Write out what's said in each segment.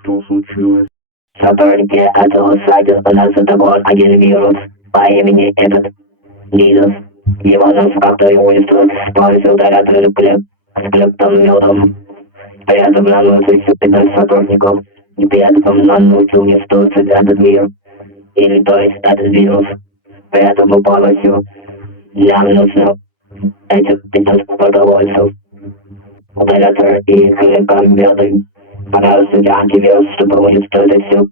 Что случилось? Сотрудники этого сайта пытаются такой один вирус по имени этот Лидус. Его как-то уничтожить с помощью удаляторы с криптометом. При этом нам научился 15 сотрудников. И при этом нам научил уничтожить этот мир. Или то есть этот вирус. При этом мы полностью нам нужно этих 15 продовольцев. Удалятор и криптометы. Пожалуйста, антивирус, чтобы уничтожить все.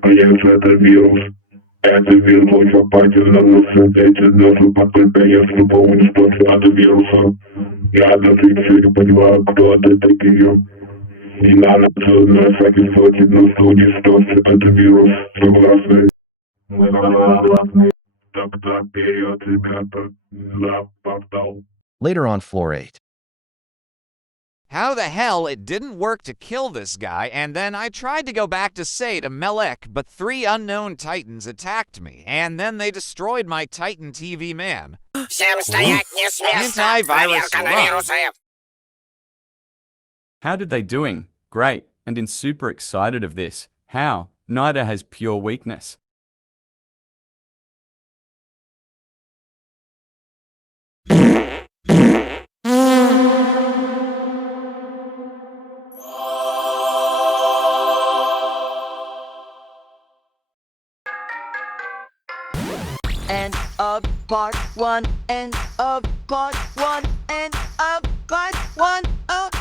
Конечно, это вирус. Это вирус очень опасен на нас. Эти наши подкрепления, чтобы уничтожить от вируса. Я даже еще не понимаю, кто это такие. И надо на всякий случай нужно уничтожить этот вирус. Согласны? Мы согласны. Тогда вперед, ребята, за портал. Later on floor 8. How the hell it didn't work to kill this guy, and then I tried to go back to say to Melek, but 3 unknown titans attacked me, and then they destroyed my Titan TV man. Всем стоять не с места! Antivirus Проверка на run. вирусы! How did they doing? Great, and in super excited of this. How? Neither has pure weakness. End of part 1. End of part 1. End of part 1. Oh.